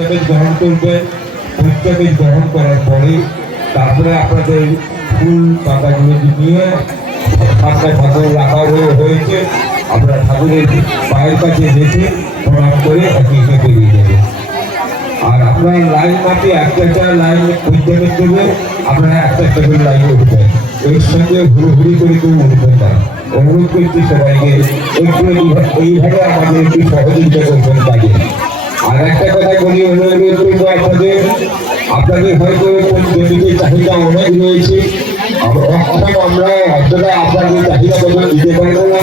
পঞ্চামৃত গ্রহণ করবেন। পঞ্চামৃত গ্রহণ করার পরে তারপরে আপনাদের ফুল পাতাগুলো নিয়ে সামনে ঠাকুর রাখা হয়েছে, আপনারা ঠাকুরের পায়ের কাছে রেখে প্রণাম করে একে বেরিয়ে যাবেন। আর আপনার লাইন মাপে একটা লাইন পঞ্চামৃত দেবে, আপনারা একটা করে লাইনে উঠবেন। এর সঙ্গে হুড়োহুড়ি করে কেউ উঠবেন না। অনুরোধ করছি সবাইকে একটু এইভাবে আমাদের একটু সহযোগিতা করবেন কাজে। আর একটা কথা বলি, অনুরোধ করবো আপনাদের হয়তো জমিতে চাহিদা অনেক রয়েছে, আমরা অতটা আপনাদের চাহিদা বদল দিতে পারবো না।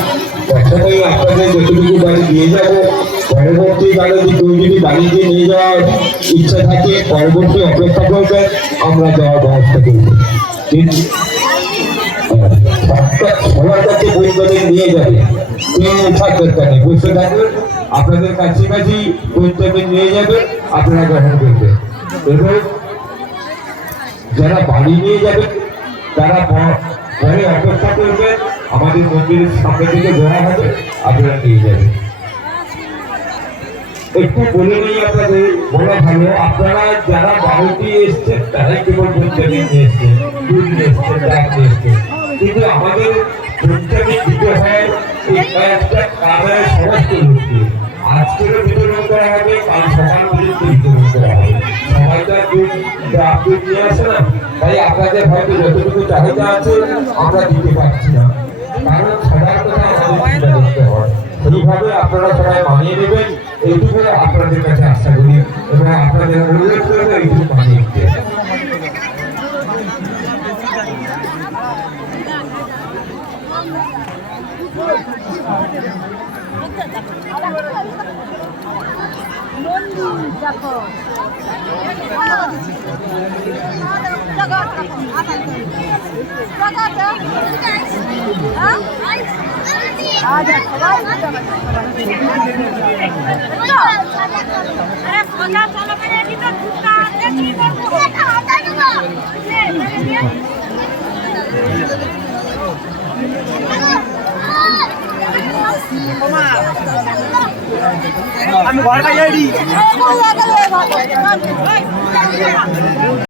প্রথমেই আপনাদের যতটুকু বাড়ি দিয়ে যাবো, পরবর্তীকালে কেউ যদি বাড়িতে নিয়ে যাওয়ার ইচ্ছা থাকে পরবর্তী অপেক্ষা করবেন, আমরা যাওয়ার ব্যবস্থা করবো। কিন্তু সবার কাছে বৈজ্ঞানিক নিয়ে যাবে, কেউ থাকবেন কেন বসে থাকবেন, আপনাদের কাছাকাছি বৈজ্ঞানিক নিয়ে যাবে, আপনারা গ্রহণ করবেন। এবং যারা বাড়ি নিয়ে যাবেন তারা ঘরে অপেক্ষা করবেন, আমাদের মন্দিরের সামনে থেকে ধরা হবে, আপনারা নিয়ে যাবেন। একটু বলে নেই আপনাদের বলা ভালো, আপনারা যারা বাড়িতে এসছেন তারাই কেবল পঞ্চামৃত নিয়ে এসছেন, দুধ নিয়ে এসছেন, ডাক নিয়ে এসছেন। কিন্তু আমাদের পঞ্চামৃত দিতে হয় একটা কাজের সমস্ত লোককে। আজকেরও বিতরণ করা হবে, কাল সকাল পর্যন্ত বিতরণ করা হবে। সবাই তো দুধ নিয়ে আসে না, তাই আপনাদের হয়তো যতটুকু চাহিদা আছে আমরা দিতে পারছি না, কারণ সবার কথা আমাদের চিন্তা করতে হয়। সেইভাবে আপনারা সবাই মানিয়ে নেবেন, এইটুকু আপনাদের কাছে আশা করি এবং আপনাদের অনুরোধ করবো এইটুকু মানিয়ে নিতে। আমি ঘর পাই